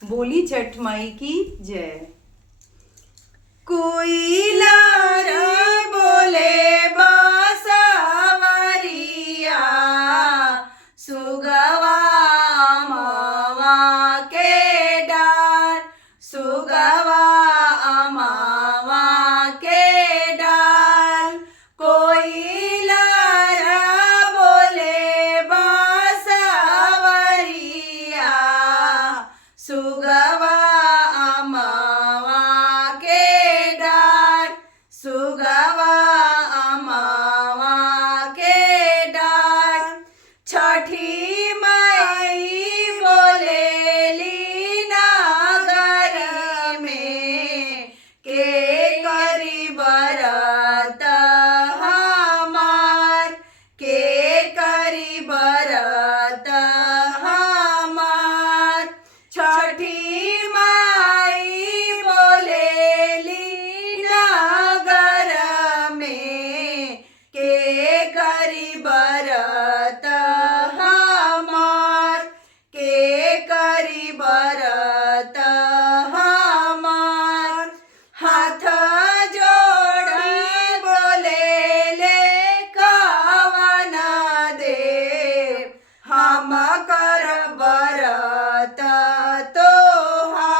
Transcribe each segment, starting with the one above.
बोली छठ माई की जय। कोयला रे बोले बांसुरिया, सुगवा अमवा के डार, सुगवा अमवा के डार। कोयला रे बोले बांसुरिया, सुगवा अमवा के डार, सुगवा अमवा के डार। छठी माई बोलेली नगर में, के करी बरत हमार, के करी बरत हमार। छठी माई बोलेली नगर में, के करी बरत हमार, के करी बरत हमार। हाथ जोड़ी बोलेले कवन देव, हम कर बरत तोहार।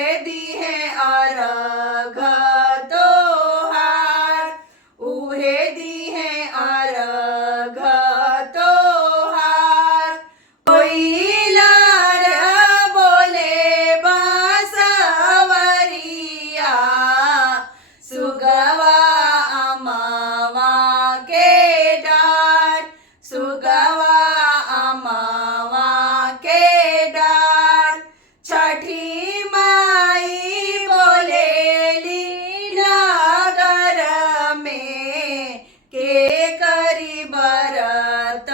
उहे दी है अर्घ तोहार, उहे दी है अर्घ तोहार। कोई लार बोले बांसवरिया, सुगवा अमावा के डार, सुगवा अमावा के डार। छठी माई बोलेली नगर में, के करी बरत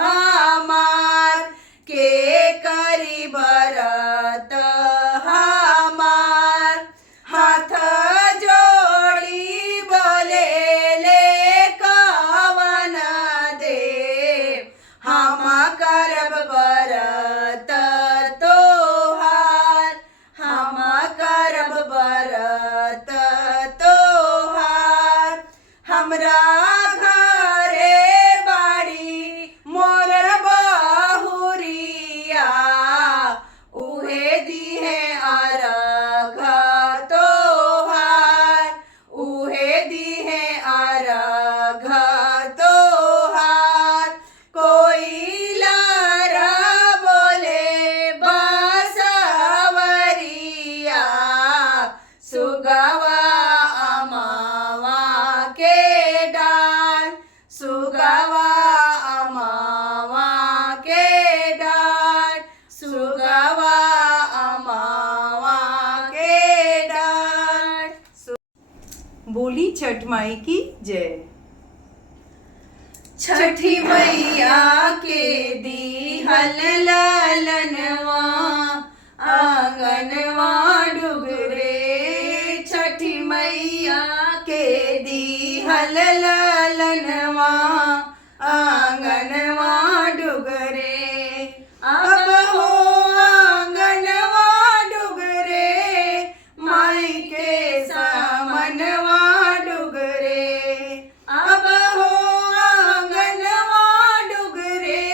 हमार, के करी बरत हमार। हाथ जोड़ी बोलेले कवन देव, हम करब बरत तोहार, हम करब बरत तोहार। हमरा घरे बाड़ी मोर बहुरिया, उहे दी है अर्घ तोहार, उहे दी है अर्घ तोहार। कोई लारा बोले बांसवरिया, सुगवा अमावा के डार, सुगवा अमावा के डार, सुगवा अमावा के डार। बोली छठ माई की जय। छठी मैया के दीहल ललनवा, आंगनवा डुगरे। छठी मैया के दीहल ललनवा, आंगनवा डुगरे। अब हो आंगनवा डुगरे, माई के सामनवा डुगरे। अब हो आंगनवा डुगरे,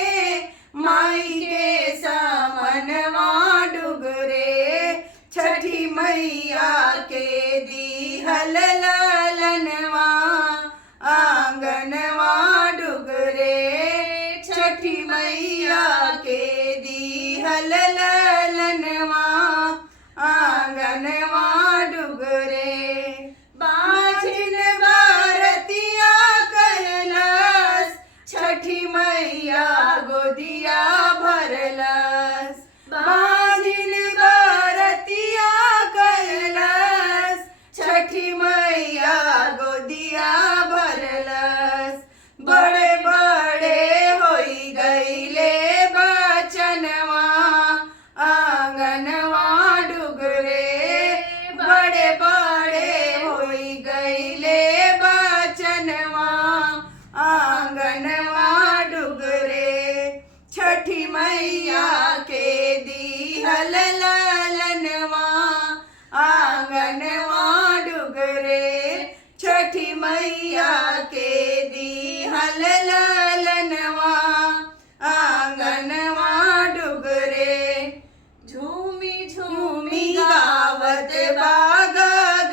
माई के सामनवा डुगरे। छठी मैया के दीहल ललनवा, आंगनवा डुगरे। छठी मैया के दीहल ललनवा, आंगनवा डुगरे। बाझिन बारतिया कहलस, छठी मैया गोदिया भरलस। बाझिन बारतिया कहलस, छठी मैया गोदिया भरलस। बड़े बड़े होई गईले बचनवा, आंगनवा डुगरे। बड़े बड़े होई गईले बचनवा, आंगनवा डुगरे। छठी मैया के दीहल ललनवा, आंगनवा डुगरे। छठी मैया के दीहल ललनवा, आंगनवा डुगरे। झूमी झूमी गावत बाग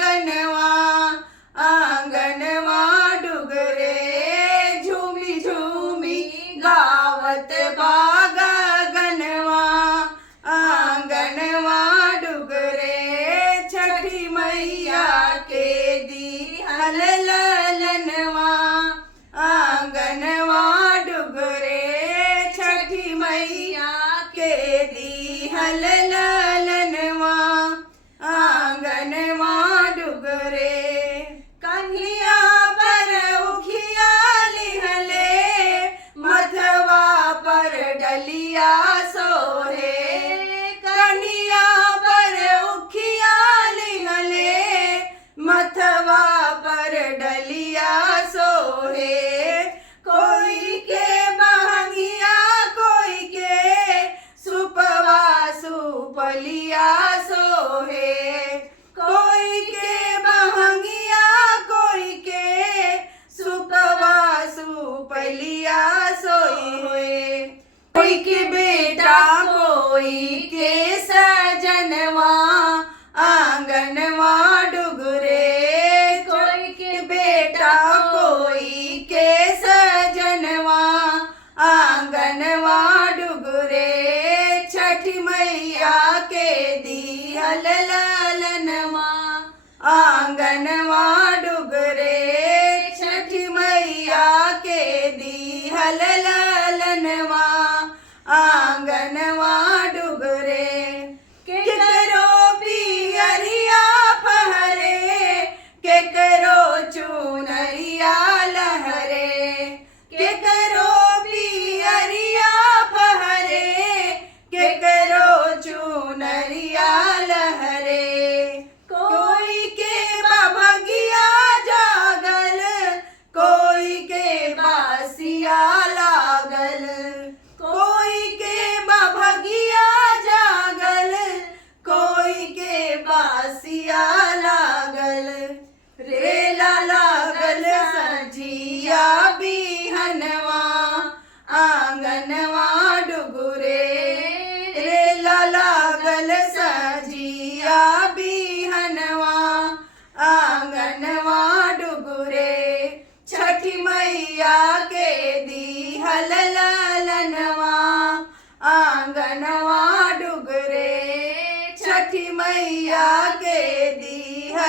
गनवा, आंगनवा डुगरे। झूमी झूमी गावत बाग गनवा, आंगनवा डुगरे। छठी मैया के दीहल ललनवा, आंगनवा डुगरे। छठी मैया के दीहल ललनवा, आंगनवा डुगरे। कन्हिया पर उखिया लिहले, मथवा पर डलिया सोहे। कन्हिया पर उखिया लिहले, मथवा पर डलिया सोहे। कोई के बहंगिया, कोई के सुपवा सुपलिया सोहे। कोई के बहंगिया, कोई के सुपवा सुपलिया सोहे। कोई के बेटा, कोई के सजनवा,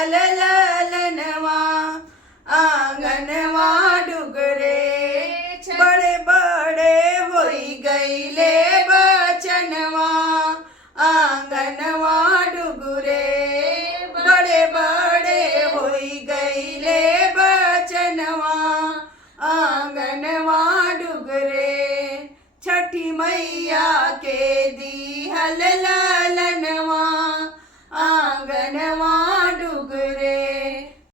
हल ललनवा आंगनवा डुगरे बड़े बड़े होई गईले बचनवा आंगनवा डुगरे बड़े बड़े होई गईले बचनवा आंगनवा डुगरे छठी मैया के दी हल